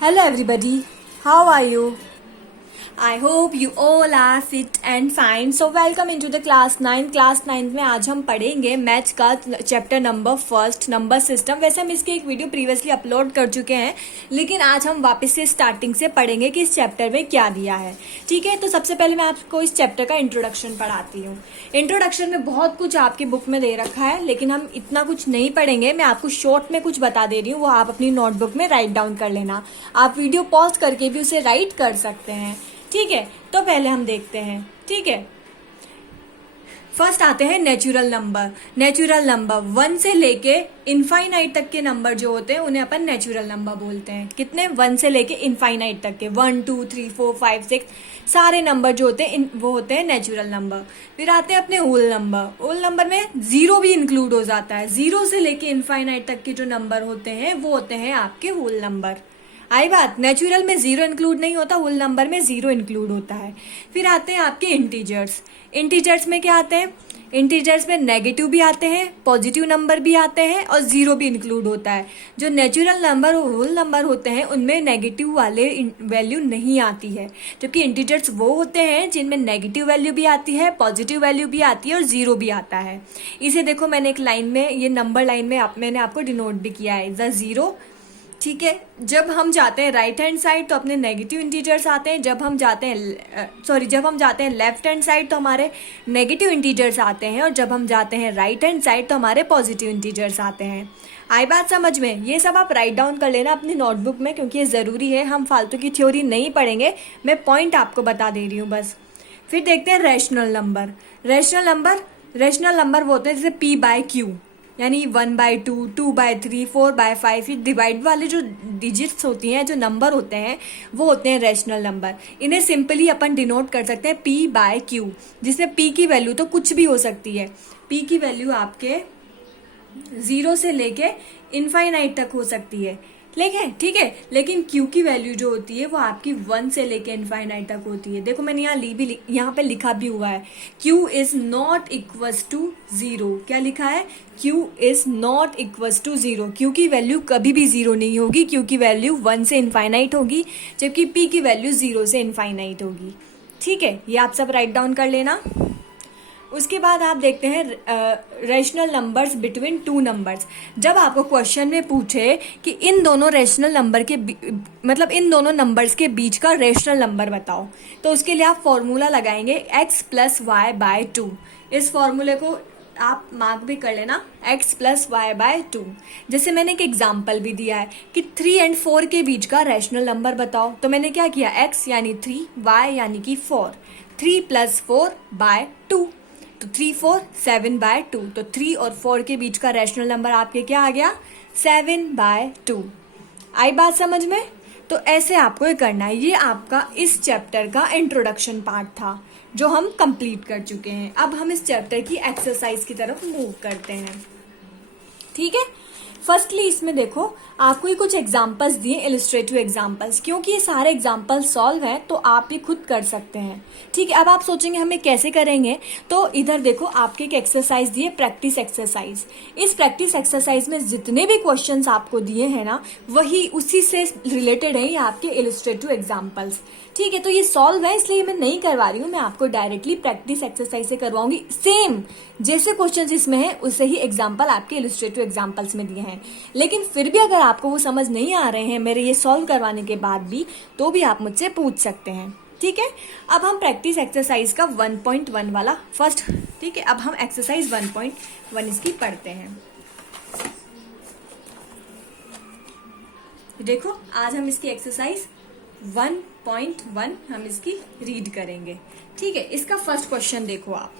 Hello everybody, how are you? I hope you all are fit and fine. So welcome into the class 9. Class 9 में आज हम पढ़ेंगे maths का chapter number first number system. वैसे हम इसकी एक वीडियो प्रीवियसली अपलोड कर चुके हैं, लेकिन आज हम वापस से स्टार्टिंग से पढ़ेंगे कि इस चैप्टर में क्या दिया है. ठीक है, तो सबसे पहले मैं आपको इस चैप्टर का इंट्रोडक्शन पढ़ाती हूँ. इंट्रोडक्शन में बहुत कुछ आपकी बुक में दे रखा है, लेकिन हम इतना कुछ नहीं पढ़ेंगे. मैं आपको शॉर्ट में कुछ बता दे रही हूँ, वो आप अपनी नोटबुक में राइट डाउन कर लेना. आप वीडियो पॉज करके भी उसे राइट कर सकते हैं. ठीक है, तो पहले हम देखते हैं. ठीक है, फर्स्ट आते हैं नेचुरल नंबर. नेचुरल नंबर 1 से लेके इनफाइनाइट तक के नंबर जो होते हैं उन्हें अपन नेचुरल नंबर बोलते हैं. कितने? 1 से लेके इनफाइनाइट तक के 1 2 3 4 5 6 सारे नंबर जो होते हैं वो होते हैं नेचुरल नंबर. फिर आते हैं अपने होल नंबर. होल नंबर में जीरो भी इंक्लूड हो जाता है. जीरो से लेके इनफाइनाइट तक के जो नंबर होते हैं वो होते हैं आपके होल नंबर. आई बात? नेचुरल में जीरो इंक्लूड नहीं होता, होल नंबर में जीरो इंक्लूड होता है. फिर आते हैं आपके इंटीजर्स. इंटीजर्स में क्या आते हैं? इंटीजर्स में नेगेटिव भी आते हैं, पॉजिटिव नंबर भी आते हैं और जीरो भी इंक्लूड होता है. जो नेचुरल नंबर और होल नंबर होते हैं उनमें नेगेटिव वाले वैल्यू नहीं आती है, जबकि इंटीजर्स वो होते हैं जिनमें नेगेटिव वैल्यू भी आती है, पॉजिटिव वैल्यू भी आती है और जीरो भी आता है. इसे देखो, मैंने एक लाइन में, ये नंबर लाइन में मैंने आपको डिनोट भी किया है, द जीरो. ठीक है, जब हम जाते हैं राइट हैंड साइड तो अपने नेगेटिव इंटीजर्स आते हैं. जब हम जाते हैं लेफ्ट हैंड साइड तो हमारे नेगेटिव इंटीजर्स आते हैं. और जब हम जाते हैं राइट हैंड साइड तो हमारे पॉजिटिव इंटीजर्स आते हैं. आई बात समझ में? ये सब आप राइट डाउन कर लेना अपनी नोटबुक में, क्योंकि ये ज़रूरी है. हम फालतू की थ्योरी नहीं पढ़ेंगे, मैं पॉइंट आपको बता दे रही हूँ बस. फिर देखते हैं रैशनल नंबर. रैशनल नंबर वो होते हैं जैसे p/q, यानी 1/2, 2/3, 4/5. ये डिवाइड वाले जो डिजिट्स होती हैं, जो नंबर होते हैं, वो होते हैं रैशनल नंबर. इन्हें सिंपली अपन डिनोट कर सकते हैं p/q, जिसमें p की वैल्यू तो कुछ भी हो सकती है. p की वैल्यू आपके 0 से लेके इनफाइनाइट तक हो सकती है. ठीक है, लेकिन q की वैल्यू जो होती है वो आपकी 1 से लेके इनफाइनाइट तक होती है. देखो, मैंने यहाँ पे लिखा भी हुआ है, q is not equals to 0. क्या लिखा है? q is not equals to 0. q की वैल्यू कभी भी 0 नहीं होगी. q की वैल्यू 1 से इनफाइनाइट होगी, जबकि p की वैल्यू 0 से इनफाइनाइट होगी. ठीक है, ये आप सब राइट डाउन कर लेना. उसके बाद आप देखते हैं rational numbers between two numbers. जब आपको क्वेश्चन में पूछे कि इन दोनों रैशनल नंबर के मतलब इन दोनों नंबर्स के बीच का रैशनल नंबर बताओ, तो उसके लिए आप फॉर्मूला लगाएंगे x + y/2. इस फॉर्मूले को आप मार्क भी कर लेना, x + y/2. जैसे मैंने एक एग्जाम्पल भी दिया है कि 3 और 4 के बीच का रैशनल नंबर बताओ, तो मैंने क्या किया, x यानी 3, y यानी कि 4. 3 + 4/2, तो 3 4 7/2. तो 3 और 4 के बीच का रैशनल नंबर आपके क्या आ गया? 7/2. आई बात समझ में? तो ऐसे आपको ये करना है. ये आपका इस चैप्टर का इंट्रोडक्शन पार्ट था जो हम कंप्लीट कर चुके हैं. अब हम इस चैप्टर की एक्सरसाइज की तरफ मूव करते हैं. ठीक है, फर्स्टली इसमें देखो, आपको ये कुछ एग्जाम्पल्स दिए, इलिस्ट्रेटिव एग्जाम्पल्स. क्योंकि ये सारे एग्जाम्पल्स सॉल्व हैं तो आप ये खुद कर सकते हैं. ठीक है, अब आप सोचेंगे हमें कैसे करेंगे, तो इधर देखो आपके एक एक्सरसाइज दिए, प्रैक्टिस एक्सरसाइज. इस प्रैक्टिस एक्सरसाइज में जितने भी क्वेश्चंस आपको दिए हैं ना, वही उसी से रिलेटेड है ये आपके इलिस्ट्रेटिव एग्जाम्पल्स. ठीक है, तो ये सॉल्व है इसलिए मैं नहीं करवा रही हूँ, मैं आपको डायरेक्टली प्रैक्टिस एक्सरसाइज से करवाऊंगी. सेम जैसे क्वेश्चन इसमें है उसे ही एग्जाम्पल आपके इलिस्ट्रेटिव एग्जाम्पल्स में दिए हैं. लेकिन फिर भी अगर आपको वो समझ नहीं आ रहे हैं मेरे ये सॉल्व करवाने के बाद भी, तो भी आप मुझसे पूछ सकते हैं. ठीक है, अब हम प्रैक्टिस एक्सरसाइज का 1.1 वाला फर्स्ट. ठीक है, अब हम एक्सरसाइज 1.1 इसकी पढ़ते हैं. देखो, आज हम इसकी एक्सरसाइज 1.1 हम इसकी रीड करेंगे. ठीक है, इसका फर्स्ट क्वेश्चन देखो आप.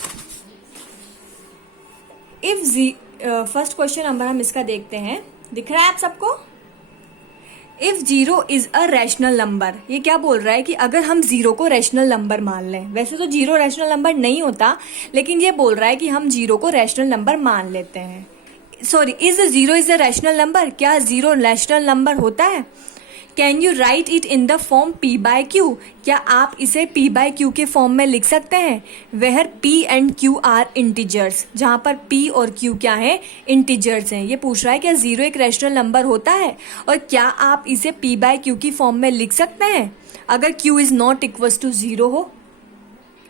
फर्स्ट क्वेश्चन नंबर हम इसका देखते हैं. दिख रहा है आप सबको? If 0 is a rational number. ये क्या बोल रहा है कि अगर हम 0 को रैशनल नंबर मान लें. वैसे तो 0 रैशनल नंबर नहीं होता, लेकिन ये बोल रहा है कि हम 0 को रैशनल नंबर मान लेते हैं. Sorry, is 0 is a rational number. क्या 0 रैशनल नंबर होता है? Can you write it in the form p by q? क्या आप इसे p बाय q के फॉर्म में लिख सकते हैं? Where p and q are integers, जहां पर p और q क्या है? इंटीजर्स हैं। ये पूछ रहा है क्या 0 एक रैशनल नंबर होता है, और क्या आप इसे p बाय q की फॉर्म में लिख सकते हैं अगर q is not equal to 0 हो?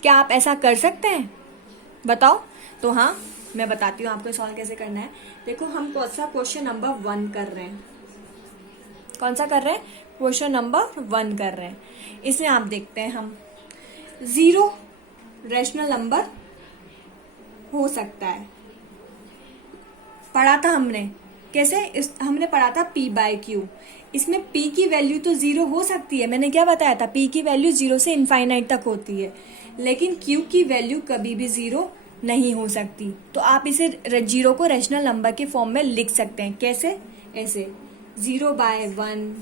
क्या आप ऐसा कर सकते हैं? बताओ। तो हाँ, मैं बताती हूँ आपको सॉल्व कैसे करना है। देखो, हम कौन सा क्वेश्चन नंबर 1 कर रहे हैं? कौन सा कर रहे हैं? क्वेश्चन नंबर 1 कर रहे हैं। इसमें आप देखते हैं, हम 0 रैशनल नंबर हो सकता है। पढ़ा था हमने कैसे? हमने पढ़ा था p बाय q। इसमें p की वैल्यू तो 0 हो सकती है। मैंने क्या बताया था? p की वैल्यू 0 से इनफाइनाइट तक होती है, लेकिन q की वैल्यू कभी भी 0 नहीं हो सकती। तो आप इसे 0 को रैशनल नंबर के फॉर्म में लिख सकते हैं। कैसे? ऐसे 0 बाय 1,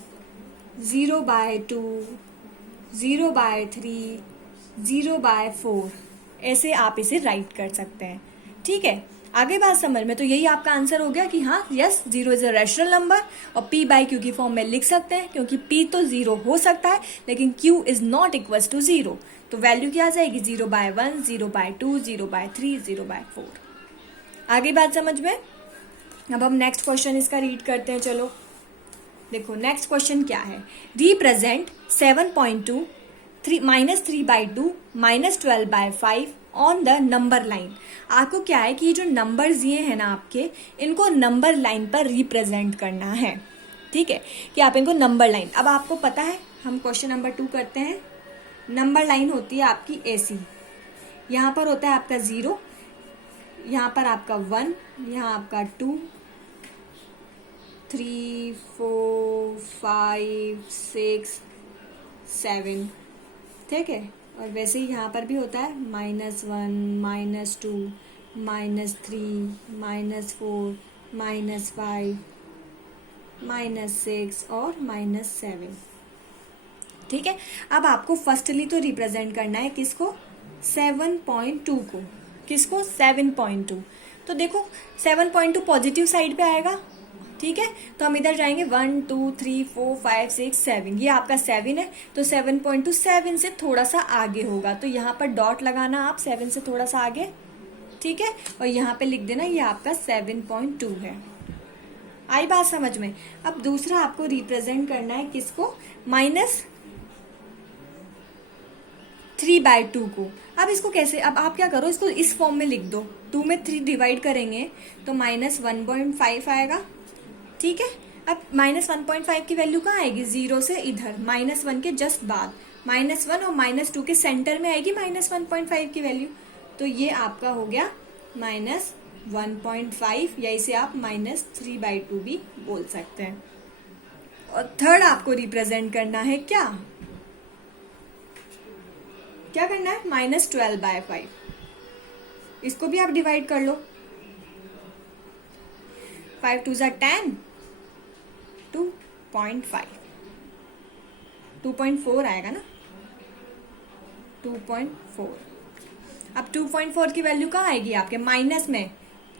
0 बाय 2, 0 बाय 3, 0 बाय 4, ऐसे आप इसे राइट कर सकते हैं। ठीक है, आगे बात समझ में? तो यही आपका आंसर हो गया कि हाँ, yes, 0 is a rational number और p बाय q की फॉर्म में लिख सकते हैं, क्योंकि p तो 0 हो सकता है लेकिन q is not equal to 0। तो वैल्यू क्या आ जाएगी? 0 बाय 1, 0 बाय 2, 0 बाय 3, 0 बाय 4। आगे बात समझ में? अब हम नेक्स्ट क्वेश्चन इसका रीड करते हैं। चलो देखो, नेक्स्ट क्वेश्चन क्या है? Represent 7.2, -3/2, -12/5 on the number line. आपको क्या है कि ये जो नंबर्स दिए हैं ना आपके, इनको नंबर लाइन पर रिप्रेजेंट करना है। ठीक है, कि आप इनको नंबर लाइन, अब आपको पता है, हम क्वेश्चन नंबर 2 करते हैं। नंबर लाइन होती है आपकी ऐसी, यहाँ पर होता है आपका 0, यहाँ पर आपका 1, यहाँ आपका 2, 3, 4, 5, 6, 7। ठीक है, और वैसे ही यहाँ पर भी होता है -1, -2, -3, -4, -5, -6 और -7। ठीक है, अब आपको फर्स्टली तो रिप्रेजेंट करना है किसको? 7.2 को। किसको? 7.2। तो देखो, 7.2 पॉजिटिव साइड पे आएगा। ठीक है, तो हम इधर जाएंगे 1, 2, 3, 4, 5, 6, 7। ये आपका 7 है, तो 7.2 7 से थोड़ा सा आगे होगा, तो यहाँ पर डॉट लगाना आप 7 से थोड़ा सा आगे। ठीक है, और यहाँ पे लिख देना ये आपका 7.2 है। आई बात समझ में? अब दूसरा आपको रिप्रेजेंट करना है किसको? -3/2 को। अब इसको कैसे? अब आप क्या करो, इसको इस फॉर्म में लिख दो। 2 में 3 डिवाइड करेंगे तो -1.5 आएगा। ठीक है, अब -1.5 की वैल्यू कहाँ आएगी? 0 से इधर, -1 के जस्ट बाद, -1 और -2 के सेंटर में आएगी -1.5 की वैल्यू। तो ये आपका हो गया -1.5, या इसे आप -3/2 भी बोल सकते हैं। और थर्ड आपको रिप्रेजेंट करना है क्या? क्या करना है? -12/5। इसको भी आप डिवाइड कर लो। 5 2 ज़ा 10, 2.5, 2.4 आएगा ना, 2.4। अब 2.4 की वैल्यू कहाँ आएगी आपके? माइनस में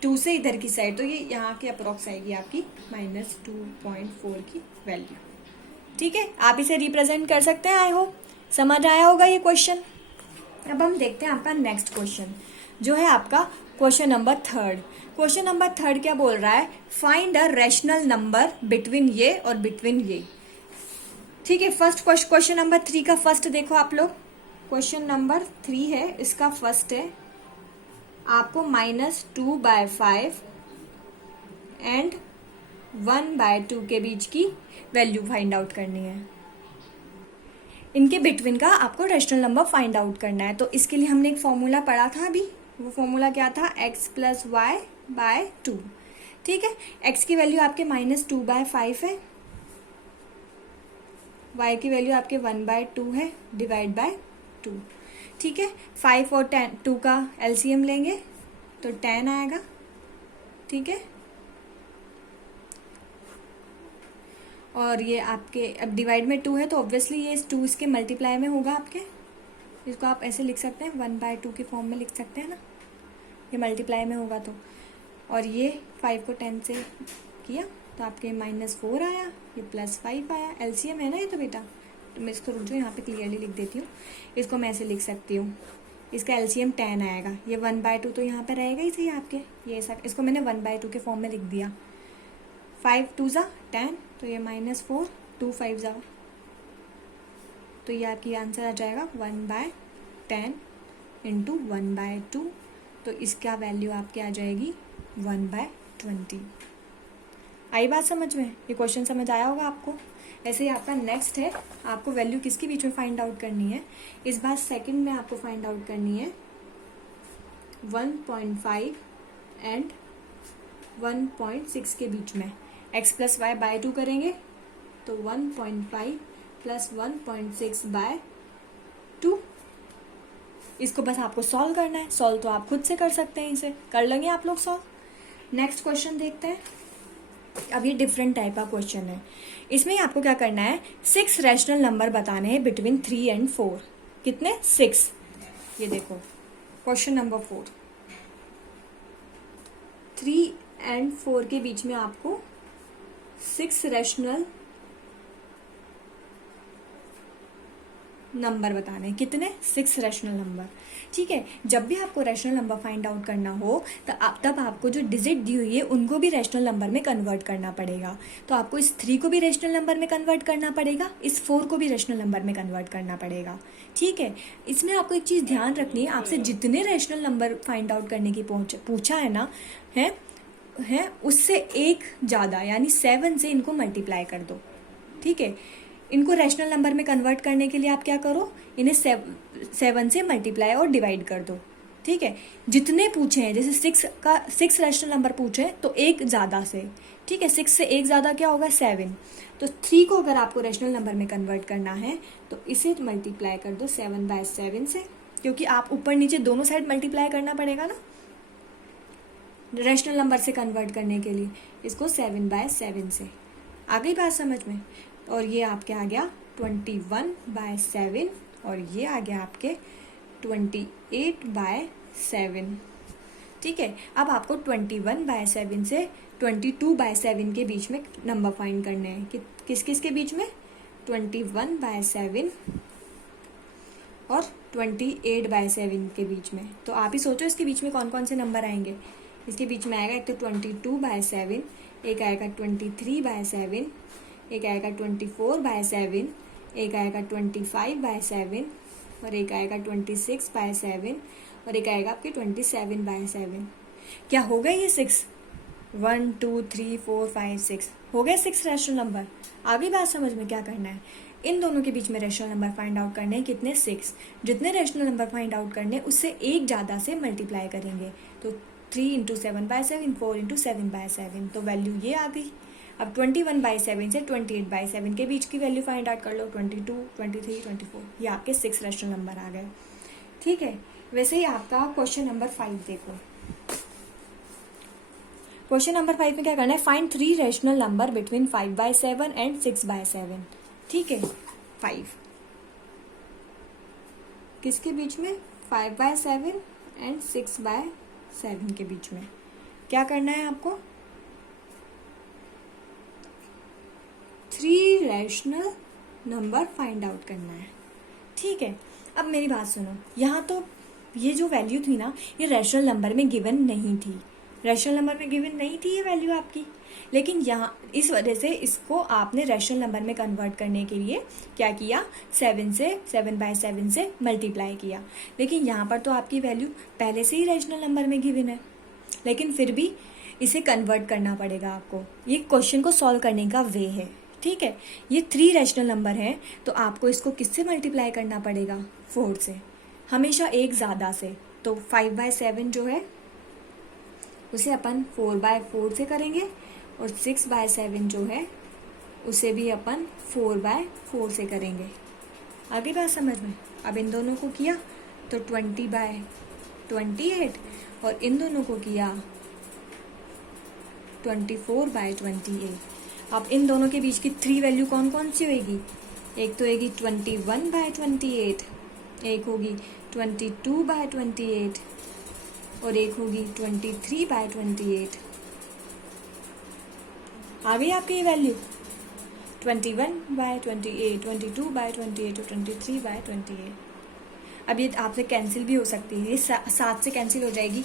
2 से इधर की साइड, तो ये यहाँ की अप्रोक्स आएगी आपकी -2.4 की वैल्यू। ठीक है, आप इसे रिप्रेजेंट कर सकते हैं। आई होप समझ आया होगा ये क्वेश्चन। अब हम देखते हैं आपका नेक्स्ट क्वेश्चन, जो है आपका क्वेश्चन नंबर 3। क्वेश्चन नंबर 3 क्या बोल रहा है? Find a rational number between ये और बिटवीन ये। ठीक है, फर्स्ट क्वेश्चन नंबर 3 का फर्स्ट देखो आप लोग। क्वेश्चन नंबर 3 है, इसका फर्स्ट है आपको -2/5 एंड 1/2 के बीच की वैल्यू फाइंड आउट करनी है। इनके बिटवीन का आपको रैशनल नंबर फाइंड आउट करना है। तो इसके लिए हमने एक फॉर्मूला पढ़ा था अभी। वो फॉर्मूला क्या था? x + y/2। ठीक है, x की वैल्यू आपके -2/5 है, y की वैल्यू आपके 1/2 है, डिवाइड बाय 2। ठीक है, 5 और 2 का एलसीएम लेंगे तो 10 आएगा। ठीक है, और ये आपके अब डिवाइड में 2 है, तो ऑब्वियसली ये 2 इसके मल्टीप्लाई में होगा आपके। इसको आप ऐसे लिख सकते हैं, 1/2 के फॉर्म में लिख सकते हैं ना, ये मल्टीप्लाई में होगा तो। और ये 5 को 10 से किया तो आपके -4 आया, ये +5 आया। एलसीएम है ना ये तो बेटा, तो मैं इसको रुक जाओ यहाँ पे क्लियरली लिख देती हूँ। इसको मैं ऐसे लिख सकती हूँ, इसका एलसीएम 10 आएगा। ये 1/2 तो यहाँ पे रहेगा ही सही आपके, ये सब इसको मैंने 1/2 के फॉर्म में लिख दिया। 5 2 ज़ा 10, तो ये -4, 2 5 ज़ा, तो ये आपकी आंसर आ जाएगा 1/10 इंटू 1/2, तो इसका वैल्यू आपकी आ जाएगी 1/20। आई बात समझ में? ये क्वेश्चन समझ आया होगा आपको। ऐसे ही आपका नेक्स्ट है, आपको वैल्यू किसके बीच में फाइंड आउट करनी है, इस बार सेकंड में आपको फाइंड आउट करनी है 1.5 एंड 1.6 के बीच में। x + y/2 करेंगे तो 1.5 + 1.6/2। इसको बस आपको सॉल्व करना है। सॉल्व तो आप खुद से कर सकते हैं, इसे कर लेंगे आप लोग सॉल्व। नेक्स्ट क्वेश्चन देखते हैं। अब ये डिफरेंट टाइप का क्वेश्चन है। इसमें आपको क्या करना है, 6 रैशनल नंबर बताने हैं बिटवीन 3 एंड 4। कितने? 6। ये देखो क्वेश्चन नंबर 4, 3 एंड 4 के बीच में आपको 6 रैशनल नंबर बताने हैं। कितने? 6 रैशनल नंबर। ठीक है, जब भी आपको रैशनल नंबर फाइंड आउट करना हो तब आपको जो डिजिट दी हुई है उनको भी रैशनल नंबर में कन्वर्ट करना पड़ेगा। तो आपको इस 3 को भी रैशनल नंबर में कन्वर्ट करना पड़ेगा, इस 4 को भी रैशनल नंबर में कन्वर्ट करना पड़ेगा। ठीक है, इसमें आपको एक चीज़ ध्यान रखनी है, आपसे जितने रैशनल नंबर फाइंड आउट करने की पूछा है ना है उससे एक ज़्यादा यानी 7 से इनको मल्टीप्लाई कर दो। ठीक है, इनको रैशनल नंबर में कन्वर्ट करने के लिए आप क्या करो, इन्हें 7 से मल्टीप्लाई और डिवाइड कर दो। ठीक है, जितने पूछे हैं, जैसे 6 रैशनल नंबर पूछे हैं तो एक ज़्यादा से। ठीक है, 6 से एक ज़्यादा क्या होगा? 7। तो 3 को अगर आपको रैशनल नंबर में कन्वर्ट करना है तो इसे मल्टीप्लाई कर दो 7/7 से, क्योंकि आप ऊपर नीचे दोनों साइड मल्टीप्लाई करना पड़ेगा ना रैशनल नंबर से कन्वर्ट करने के लिए। इसको 7/7 से। आ गई बात समझ में? और ये आपके आ गया 21/7 और ये आ गया आपके 28/7। ठीक है, अब आपको 21/7 से 22/7 के बीच में नंबर फाइंड करने हैं। किस किस के बीच में? 21/7 और 28/7 के बीच में। तो आप ही सोचो इसके बीच में कौन कौन से नंबर आएंगे। इसके बीच में आएगा एक तो 22/7, एक आएगा 23/7, एक आएगा 24/7, एक आएगा 25/7 और एक आएगा 26/7 और एक आएगा आपके 27/7। क्या हो गए ये 6? 1 2 3 4 5 6 हो गए 6 रैशनल नंबर। आगे बात समझ में? क्या करना है, इन दोनों के बीच में रैशनल नंबर फाइंड आउट करने हैं। कितने? 6। जितने रैशनल नंबर फाइंड आउट करने उससे एक ज़्यादा से मल्टीप्लाई करेंगे। तो 3 × 7/7, 4 × 7/7, तो वैल्यू ये आ गई। अब 21/7 से 28/7 के बीच की वैल्यू फाइंड आउट कर लो। 22, 23, 24, ये आपके 6 रैशनल नंबर आ गए। ठीक है, वैसे ही आपका क्वेश्चन नंबर 5 देखो। क्वेश्चन नंबर 5 में क्या करना है, find 3 rational number between 5/7 and 6/7। ठीक है, 5 किसके बीच में? 5/7 एंड 6/7 के बीच में। क्या करना है आपको? 3 रैशनल नंबर फाइंड आउट करना है। ठीक है, अब मेरी बात सुनो, यहाँ तो ये जो वैल्यू थी ना ये रैशनल नंबर में गिवन नहीं थी। रैशनल नंबर में गिवन नहीं थी ये वैल्यू आपकी, लेकिन यहाँ इस वजह से इसको आपने रैशनल नंबर में कन्वर्ट करने के लिए क्या किया, 7/7 से मल्टीप्लाई किया। लेकिन यहाँ पर तो आपकी वैल्यू पहले से ही रैशनल नंबर में गिवन है, लेकिन फिर भी इसे कन्वर्ट करना पड़ेगा आपको। ये क्वेश्चन को सॉल्व करने का वे है। ठीक है, ये 3 रैशनल नंबर हैं तो आपको इसको किससे मल्टीप्लाई करना पड़ेगा? 4 से, हमेशा एक ज़्यादा से। तो 5/7 जो है उसे अपन 4/4 से करेंगे और 6/7 जो है उसे भी अपन 4/4 से करेंगे। आगे बात समझ में? अब इन दोनों को किया तो 20/28 और इन दोनों को किया 24/28। अब इन दोनों के बीच की 3 वैल्यू कौन कौन सी होगी? एक तो होगी 21/28, एक होगी 22/28 और एक होगी 23/28। आ गई आपकी ये वैल्यू 21/28, 22/28 और 23/28। अब ये आपसे कैंसिल भी हो सकती है, ये 7 से कैंसिल हो जाएगी।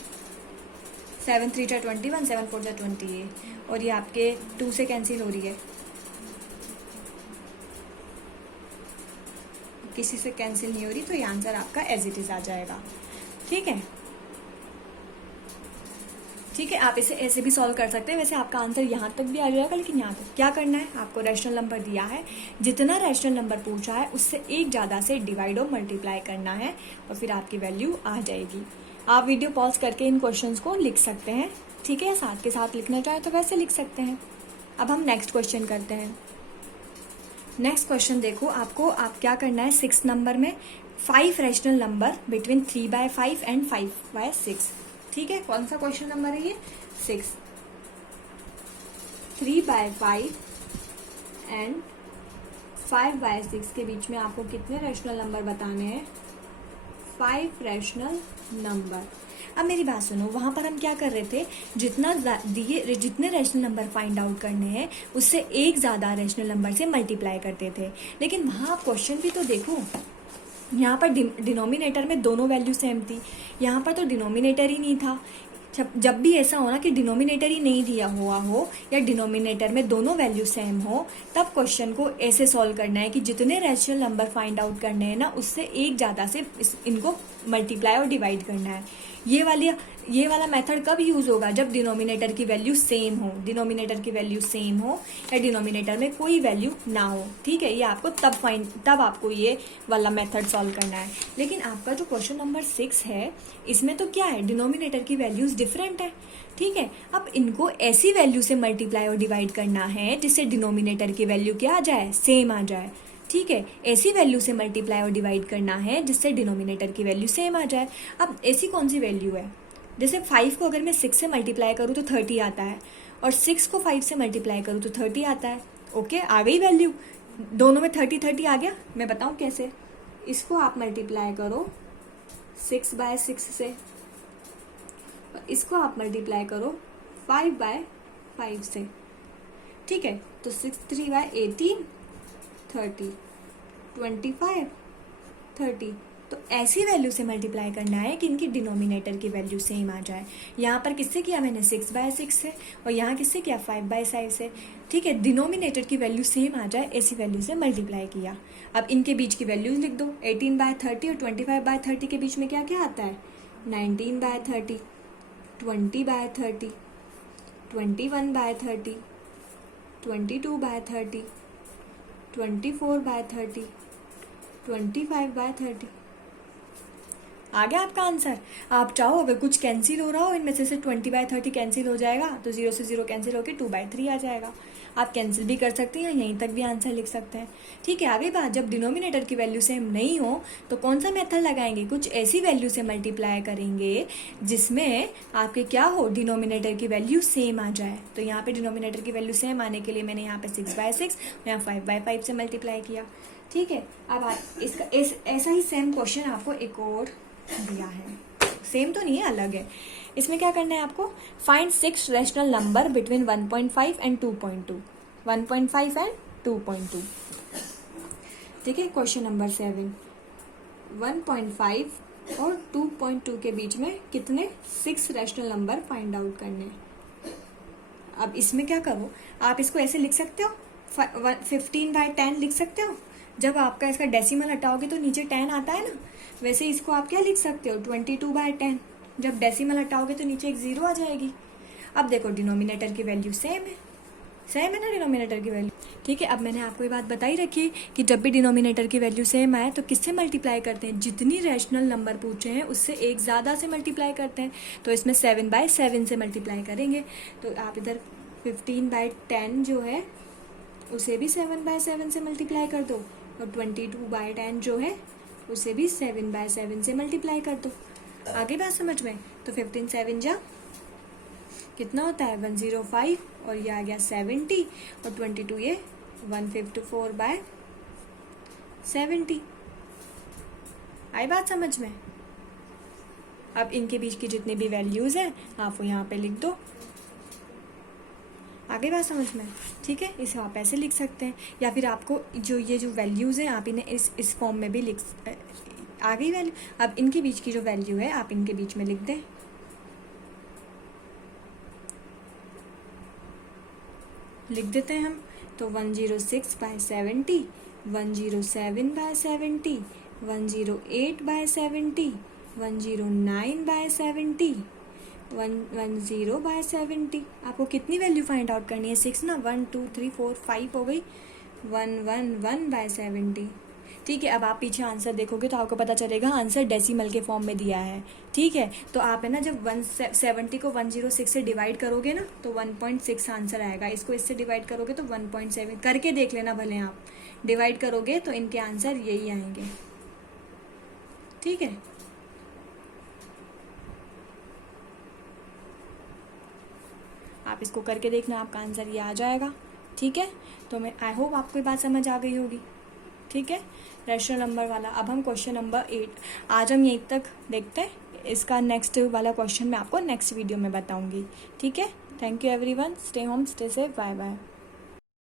7 3 21, 7 4 28 और ये आपके 2 से कैंसिल हो रही है, किसी से कैंसिल नहीं हो रही, तो ये आंसर आपका एज इट इज आ जाएगा। ठीक है, ठीक है, आप इसे ऐसे भी सॉल्व कर सकते हैं। वैसे आपका आंसर यहाँ तक भी आ जाएगा, लेकिन यहाँ तक क्या करना है, आपको रैशनल नंबर दिया है, जितना रैशनल नंबर पूछा है उससे एक ज़्यादा से डिवाइड और मल्टीप्लाई करना है और फिर आपकी वैल्यू आ जाएगी। आप वीडियो पॉज करके इन क्वेश्चंस को लिख सकते हैं, ठीक है, साथ के साथ लिखना चाहे तो वैसे लिख सकते हैं। अब हम नेक्स्ट क्वेश्चन करते हैं। नेक्स्ट क्वेश्चन देखो, आप क्या करना है, 6 नंबर में 5 रैशनल नंबर बिटवीन 3/5 एंड 5/6। ठीक है, कौन सा क्वेश्चन नंबर है ये, 6। 3/5 एंड 5/6 के बीच में आपको कितने रैशनल नंबर बताने हैं, 5 रैशनल नंबर। अब मेरी बात सुनो, वहां पर हम क्या कर रहे थे, जितने रैशनल नंबर फाइंड आउट करने हैं उससे एक ज्यादा रैशनल नंबर से मल्टीप्लाई करते थे। लेकिन वहां आप क्वेश्चन भी तो देखो, यहाँ पर डिनोमिनेटर में दोनों वैल्यू सेम थी, यहाँ पर तो डिनोमिनेटर ही नहीं था। जब भी ऐसा हो ना कि डिनोमिनेटर ही नहीं दिया हुआ हो या डिनोमिनेटर में दोनों वैल्यू सेम हो, तब क्वेश्चन को ऐसे सॉल्व करना है कि जितने रैशनल नंबर फाइंड आउट करने हैं ना उससे एक ज़्यादा से इनको मल्टीप्लाई और डिवाइड करना है। ये वाला मेथड कब यूज होगा, जब डिनोमिनेटर की वैल्यू सेम हो, डिनोमिनेटर की वैल्यू सेम हो या डिनोमिनेटर में कोई वैल्यू ना हो। ठीक है, ये आपको तब आपको ये वाला मेथड सॉल्व करना है। लेकिन आपका जो क्वेश्चन नंबर 6 है, इसमें तो क्या है, डिनोमिनेटर की वैल्यूज डिफरेंट है। ठीक है, अब इनको ऐसी वैल्यू से मल्टीप्लाई और डिवाइड करना है जिससे डिनोमिनेटर की वैल्यू क्या आ जाए, सेम आ जाए। ठीक है, ऐसी वैल्यू से मल्टीप्लाई और डिवाइड करना है जिससे डिनोमिनेटर की वैल्यू सेम आ जाए। अब ऐसी कौन सी वैल्यू है, जैसे 5 को अगर मैं 6 से मल्टीप्लाई करूँ तो 30 आता है, और 6 को 5 से मल्टीप्लाई करूँ तो 30 आता है। ओके, आ गई वैल्यू, दोनों में 30 आ गया। मैं बताऊँ कैसे, इसको आप मल्टीप्लाई करो 6/6 से, और इसको आप मल्टीप्लाई करो 5/5 से। ठीक है, तो 6 3/18 30, 25 30। तो ऐसी वैल्यू से मल्टीप्लाई करना है कि इनकी डिनोमिनेटर की वैल्यू सेम आ जाए। यहाँ पर किससे किया मैंने, 6/6 से, और यहाँ किससे किया, 5/5 से। ठीक है, डिनोमिनेटर की वैल्यू सेम आ जाए ऐसी वैल्यू से मल्टीप्लाई किया। अब इनके बीच की वैल्यूज लिख दो, 18/30 और 25/30 के बीच में क्या क्या आता है, 19/30, 20/30, 21/30, 22/30, 24/30, 25/30। आ गया आपका आंसर। आप चाहो अगर कुछ कैंसिल हो रहा हो इनमें से 20/30 कैंसिल हो जाएगा तो 0 से 0 कैंसिल होकर 2/3 आ जाएगा। आप कैंसिल भी कर सकते हैं, यहीं तक भी आंसर लिख सकते हैं। ठीक है, आगे बात, जब डिनोमिनेटर की वैल्यू सेम नहीं हो तो कौन सा मेथड लगाएंगे, कुछ ऐसी वैल्यू से मल्टीप्लाई करेंगे जिसमें आपके क्या हो, डिनोमिनेटर की वैल्यू सेम आ जाए। तो यहाँ पे डिनोमिनेटर की वैल्यू सेम आने के लिए मैंने यहाँ पे 6/6 यहाँ 5/5 से मल्टीप्लाई किया। ठीक है, अब इसका ऐसा ही सेम क्वेश्चन आपको एक और दिया है, सेम तो नहीं है, अलग है। इसमें क्या करना है आपको, find 6 rational number between 1.5 and 2.2, 1.5 and 2.2। ठीक है, क्वेश्चन नंबर 7, 1.5 और 2.2 के बीच में कितने 6 रैशनल नंबर फाइंड आउट करने। अब इसमें क्या करो, आप इसको ऐसे लिख सकते हो, 15/10 लिख सकते हो। जब आपका इसका डेसिमल हटाओगे तो नीचे 10 आता है ना, वैसे इसको आप क्या लिख सकते हो, 22/10। जब डेसिमल हटाओगे तो नीचे एक 0 आ जाएगी। अब देखो डिनोमिनेटर की वैल्यू सेम है ना डिनोमिनेटर की वैल्यू। ठीक है, अब मैंने आपको ये बात बताई रखी कि जब भी डिनोमिनेटर की वैल्यू सेम आए तो किससे मल्टीप्लाई करते हैं, जितनी रैशनल नंबर पूछे हैं उससे एक ज़्यादा से मल्टीप्लाई करते हैं। तो इसमें 7/7 से मल्टीप्लाई करेंगे, तो आप इधर 15/10 जो है उसे भी 7/7 से मल्टीप्लाई कर दो, और 22/10 जो है उसे भी 7/7 से मल्टीप्लाई कर दो। आगे बात समझ में, तो 15 7 जा कितना होता है, 105, और ये आ गया 70, और 22 ये 154/70। आई बात समझ में। अब इनके बीच की जितनी भी वैल्यूज हैं आप वो यहाँ पे लिख दो। आगे बात समझ में? ठीक है, इसे आप ऐसे लिख सकते हैं, या फिर आपको जो ये जो वैल्यूज़ हैं आप इन्हें इस फॉर्म में भी आ गई वैल्यू। अब इनके बीच की जो वैल्यू है आप इनके बीच में लिख दें। लिख देते हैं हम, तो 106/70, 107/70, 108/70, 109/70, 110/70। आपको कितनी वैल्यू फाइंड आउट करनी है? 6 ना, 1 2 3 4 5 हो गई, 111/70। ठीक है, अब आप पीछे आंसर देखोगे तो आपको पता चलेगा आंसर डेसिमल के फॉर्म में दिया है। ठीक है, तो आप है ना जब 170 को 106 से डिवाइड करोगे ना तो 1.6 आंसर आएगा। इसको इससे डिवाइड करोगे तो 1.7, करके देख लेना भले आप। डिवाइड करोगे तो इनके आंसर यही आएंगे। ठीक है, आप इसको करके देखना, आपका आंसर ये आ जाएगा। ठीक है, तो मैं आई होप आपको ये बात समझ आ गई होगी। ठीक है, रैशनल नंबर वाला। अब हम क्वेश्चन नंबर 8 आज हम यहीं तक देखते हैं। इसका नेक्स्ट वाला क्वेश्चन मैं आपको नेक्स्ट वीडियो में बताऊंगी। ठीक है, thank you everyone, stay home, stay safe, bye bye.